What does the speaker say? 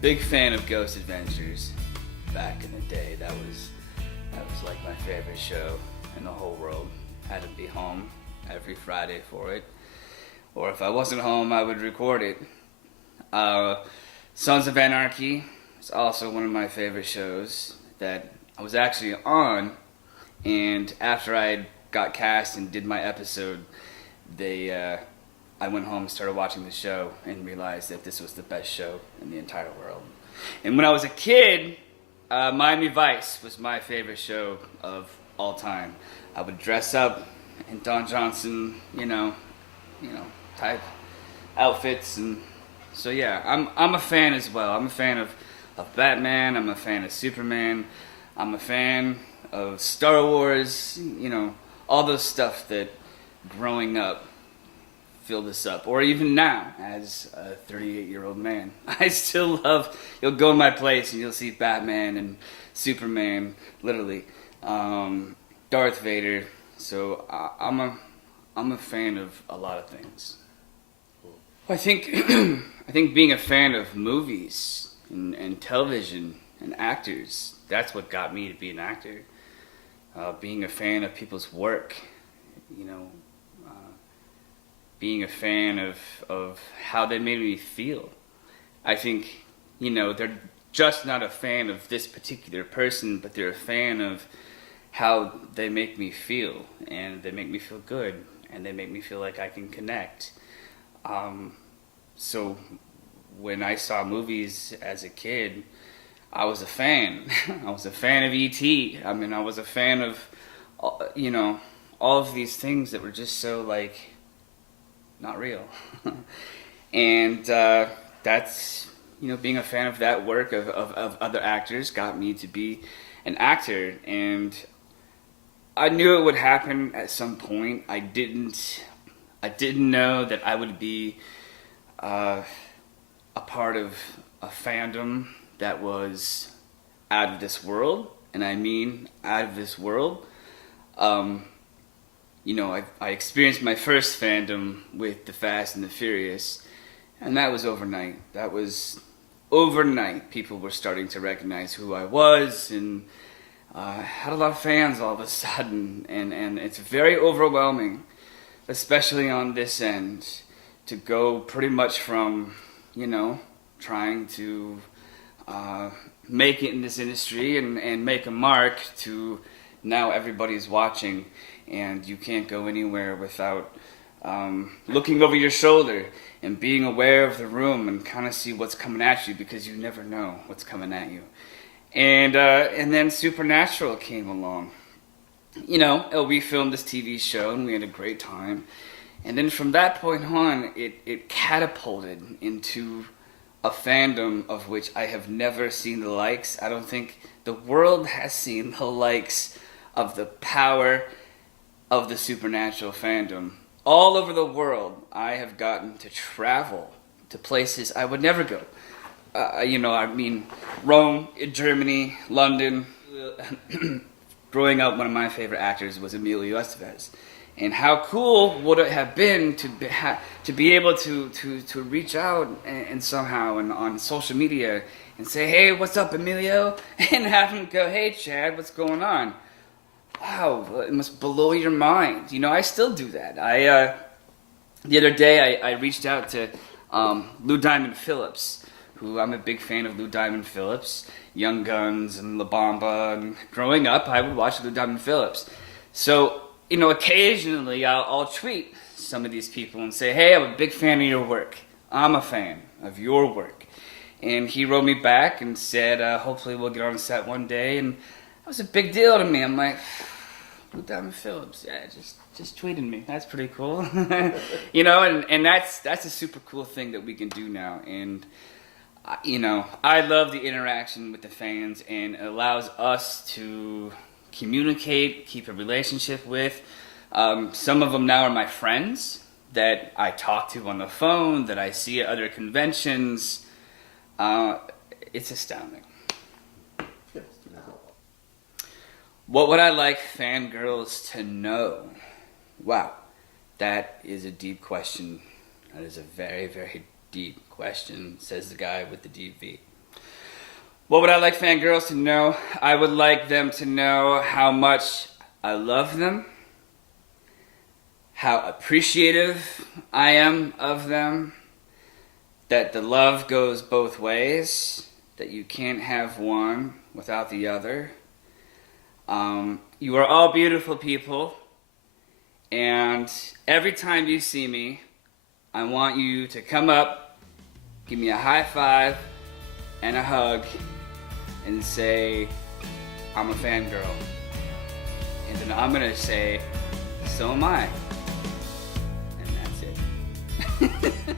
Big fan of Ghost Adventures back in the day. That was like my favorite show in the whole world. Had to be home every Friday for it. Or if I wasn't home, I would record it. Sons of Anarchy is also one of my favorite shows that I was actually on, and after I got cast and did my episode, I went home and started watching the show and realized that this was the best show in the entire world. And when I was a kid, Miami Vice was my favorite show of all time. I would dress up in Don Johnson, type outfits, and so yeah, I'm a fan as well. I'm a fan of Batman. I'm a fan of Superman. I'm a fan of Star Wars. All those stuff that growing up filled us up. Or even now, as a 38-year-old man, I still love. You'll go in my place and you'll see Batman and Superman, literally, Darth Vader. So I'm a fan of a lot of things. I think being a fan of movies and television and actors, that's what got me to be an actor. Being a fan of people's work, being a fan of how they made me feel. I think, they're just not a fan of this particular person, but they're a fan of how they make me feel, and they make me feel good, and they make me feel like I can connect. So when I saw movies as a kid, I was a fan. I was a fan of E.T. I mean, I was a fan of, all of these things that were just so, not real. And that's, being a fan of that work of other actors got me to be an actor. And I knew it would happen at some point. I didn't know that I would be a part of a fandom that was out of this world, and I mean out of this world. I experienced my first fandom with The Fast and the Furious, and that was overnight. That was overnight. People were starting to recognize who I was, and I had a lot of fans all of a sudden, and it's very overwhelming, especially on this end, to go pretty much from, trying to make it in this industry and make a mark to now everybody's watching, and you can't go anywhere without looking over your shoulder and being aware of the room and kind of see what's coming at you, because you never know what's coming at you. And then Supernatural came along. We filmed this TV show and we had a great time. And then from that point on, it catapulted into a fandom of which I have never seen the likes. I don't think the world has seen the likes of the power of the Supernatural fandom. All over the world, I have gotten to travel to places I would never go. Rome, Germany, London. Growing up, one of my favorite actors was Emilio Estevez. And how cool would it have been to be able to reach out and somehow and on social media and say, hey, what's up, Emilio? And have him go, hey, Chad, what's going on? Wow, it must blow your mind. I still do that. The other day, I reached out to Lou Diamond Phillips, who I'm a big fan of Lou Diamond Phillips, Young Guns and La Bamba. And growing up, I would watch Lou Diamond Phillips. So, occasionally I'll tweet some of these people and say, hey, I'm a big fan of your work. I'm a fan of your work. And he wrote me back and said, hopefully we'll get on a set one day. And that was a big deal to me. I'm like, Lou Diamond Phillips, yeah, just tweeted me. That's pretty cool. And that's a super cool thing that we can do now. And, I love the interaction with the fans, and it allows us to communicate, keep a relationship with. Some of them now are my friends that I talk to on the phone, that I see at other conventions. It's astounding. What would I like fangirls to know? Wow, that is a deep question. That is a very, very deep question, says the guy with the deep V. What would I like fangirls to know? I would like them to know how much I love them, how appreciative I am of them, that the love goes both ways, that you can't have one without the other. You are all beautiful people, and every time you see me, I want you to come up, give me a high five and a hug, and say, I'm a fangirl. And then I'm gonna say, so am I. And that's it.